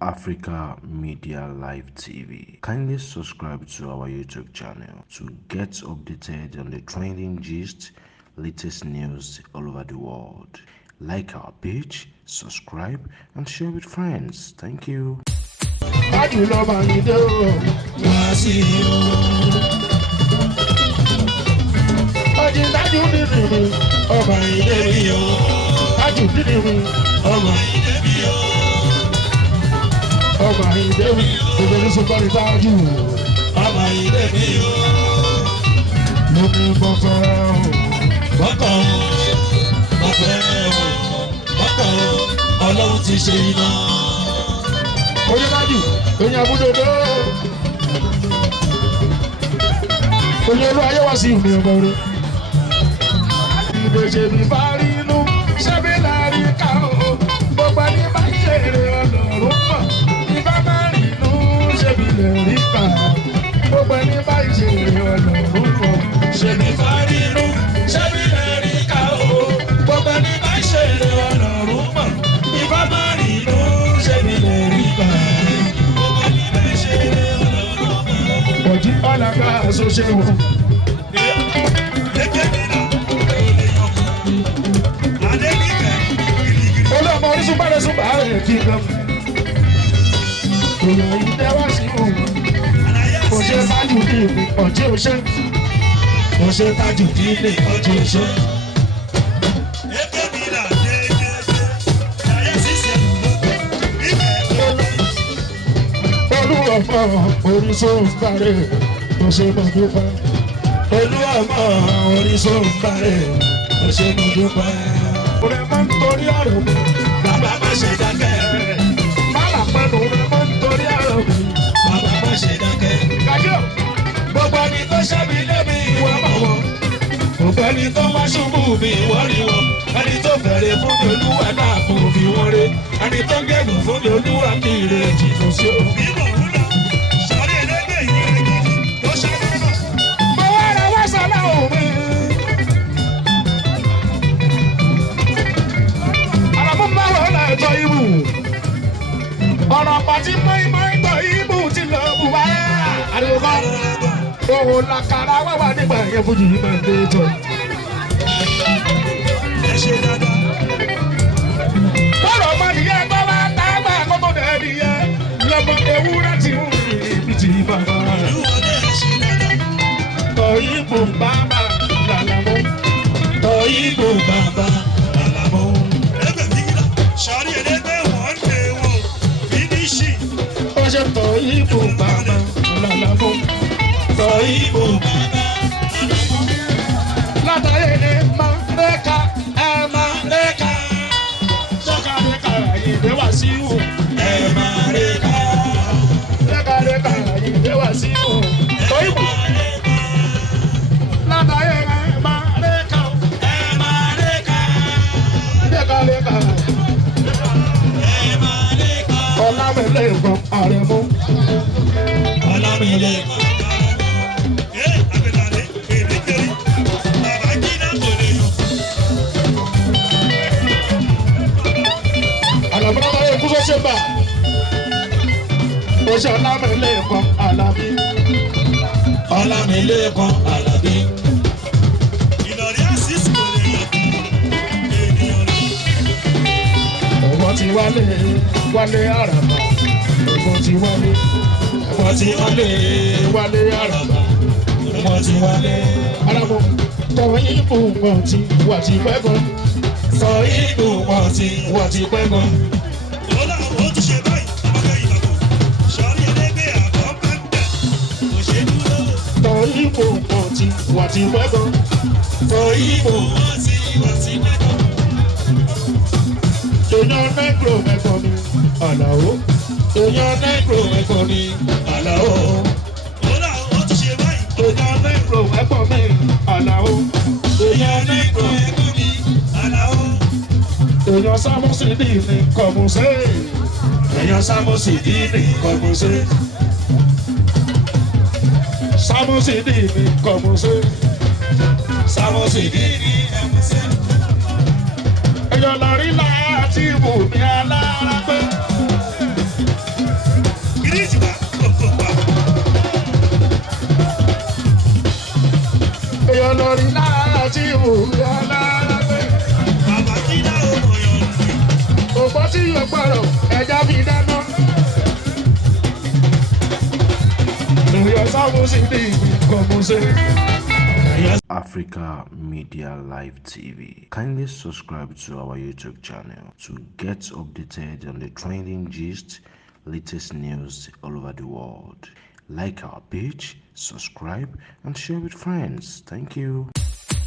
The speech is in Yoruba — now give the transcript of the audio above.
Africa Media Live TV. Kindly subscribe to our YouTube channel to get updated on the trending gist, latest news all over the world. Like our page, subscribe, and share with friends. Thank you. Ọmọ ìdè mi, obìnrin sọ bọ́ọ̀lì tájú. Ọmọ ìdè mi o. Mo ní mo fẹ́ o. Bọ́kọ̀ o. Mo fẹ́ o. Bọ́kọ̀ o. Ọlọ́run ti ṣe iná. Oyèlájú, èèyàn àbúdòdó. Oyè olú ayé wá sí ìlú ọmọ rẹ̀. Ìdèjì mi bá rí inú, ṣẹ́bí láàrin ká o. Gbogbo ẹni bá ń ṣe èrè ọlọ́run pọ̀. Gbogbo ẹni bá ìṣeré ọlọ́run kọ. Ṣèbí fárínú, ṣẹ́bí lẹ́rí ká o. Gbogbo ẹni bá ìṣeré ọlọ́run mọ̀. Ìfá máa rí inú, ṣẹ́bí lẹ́rí ká. Gbogbo ẹni bá ìṣeré ọlọ́run mọ̀. Ọ̀jí ọ̀làgbà àṣọṣe wọn. Olóòmọ orísun bá rẹ̀ sún bá rẹ̀ kí n lọ. Èèyàn yìí tẹ́wọ́ sí òun. Oṣé tájù ní ìlú ọ̀jẹ́ oṣé. Oṣé tájù ní ilé ọ̀jẹ́ oṣé. Olúwọ̀mọ̀ orísun bàrẹ̀ oṣé mọ̀dúpẹ́. Olúwọ̀mọ̀ orísun bàrẹ̀ oṣé mọ̀dúpẹ́. Orí máa ń torí àrùn mi, bàbá má ṣe dákẹ́. Bálà pẹ̀lú orí máa ń torí àrùn mi. Bàbá má ṣe dákẹ́. Kájọ́, gbogbo ẹni tó ṣẹ́bi lébi ìwọ mọ̀ wọn. Gbogbo ẹni tó wá ṣubú mi ìwọ rí wọn. Ẹni tó fẹ̀rẹ̀ fún mi olúwa náà kò fi wọ́n ré. Ẹni tó gẹ̀gùn fún mi olúwa kì í re jìnnà sí o. Bíbọ̀ wúlò, sọ̀rí ẹlẹ́gbẹ̀ẹ́ yìí rẹ̀ gidi, ó ṣàlẹ́ náà. Mo wá ra wá sọ́lá òun. Àràmú máa wọ̀ ọ́ náà ẹ̀tọ́ ibù. Ọ̀rọ̀ pàtí mọ́ìmọ́ì tọ̀ ibù ti lọ bù wá. Àdìgbò òun làkàrà wá wà nígbà yẹn fún yìí máa ń dé tọ̀. Ẹ ṣe dáadáa. Bọ́lọ̀ ọmọ nìyẹn tó bá tá a gbà kó tó dẹ̀ nìyẹn. Lọ́mọ ewúrẹ́ ti ń rìn ibi tí bàbá rẹ̀. Tọ̀ ibù bàbá làlàmú. Tọ̀ ibù bàbá làlàmú. Sọ̀rí ẹlẹ́gbẹ́ wọ́n ń lé wọn. Fínísì. Ó ṣe tọ̀ ibù bàbá làlàmú. Tọ̀ ibù bàbá làlàmú. Látàrí ni máa lẹ́ka ẹ̀ máa lẹ́ka. Sọ́ka lẹ́ka ìdè wá sí ìwò. Ẹ̀ máa lẹ́ka. Lẹ́ka lẹ́ka ìdè wá sí ìwò. Tọ̀ ibù. Látàrí ni máa lẹ́ka ẹ̀ máa lẹ́ka. Lẹ́ka lẹ́ka. Ọlámilé kan àrẹ̀mú. Ọlámilé kan àlàbọ̀dá yẹ kúrò ṣe bà. Ó ṣe Ọlámilé kan Àlàbí. Ọlámilé kan Àlàbí. Ìlọrí àṣìṣe kò lè yẹ ènìyàn lọ. Ọwọ́ ti wálé wálé àràbà. Ọwọ́ ti wálé. Ọwọ́ ti wálé wálé àràbà. Ọwọ́ ti wálé. Àràbò tọ̀wé ìbò wọn ti wà ti pẹ́ gan. Sọ ìbò wọn ti wà ti pẹ́ gan. Lọ́la ó ti ṣe báyìí, ọmọdé ìlàkọ̀. Sọ̀rí ẹlẹ́gbẹ́ àbọ̀ pẹ́ńpẹ́. Kò ṣe dúró. Tọ̀ ìbò wọn ti wà ti pẹ́ gan. Sọ ìbò wọn ti wà ti pẹ́ gan. Èèyàn nẹ́gbò mẹ́kọ̀ ni Àlàó. Èèyàn nẹ́gbò mẹ́kọ̀ ni Àlàó. Lọ́la ó ti ṣe báyìí. Èèyàn nẹ́gbò mẹ́kọ̀ ni Àlàó. Èèyàn nẹ́gbò mẹ́kọ̀ ni Àlàó. Èèyàn Sámúsìdì ní Kọ̀mùsẹ́. Èèyàn Sámúsìdì ní Kọ̀mùsẹ́. Sámúsìdì ní Kọ̀mùsẹ́. Sámúsìdì ní Kọ̀mùsẹ́. Èèyàn lọ́rí láti wù mí alára pé. ẹja fi dáná. Ìyọ̀ sáwọn sì ní ìkọ̀mọ̀ṣe. Africa Media Live TV. Kindly subscribe to our YouTube channel to get updated on the trending gist, latest news all over the world. Like our page, subscribe, and share with friends. Thank you.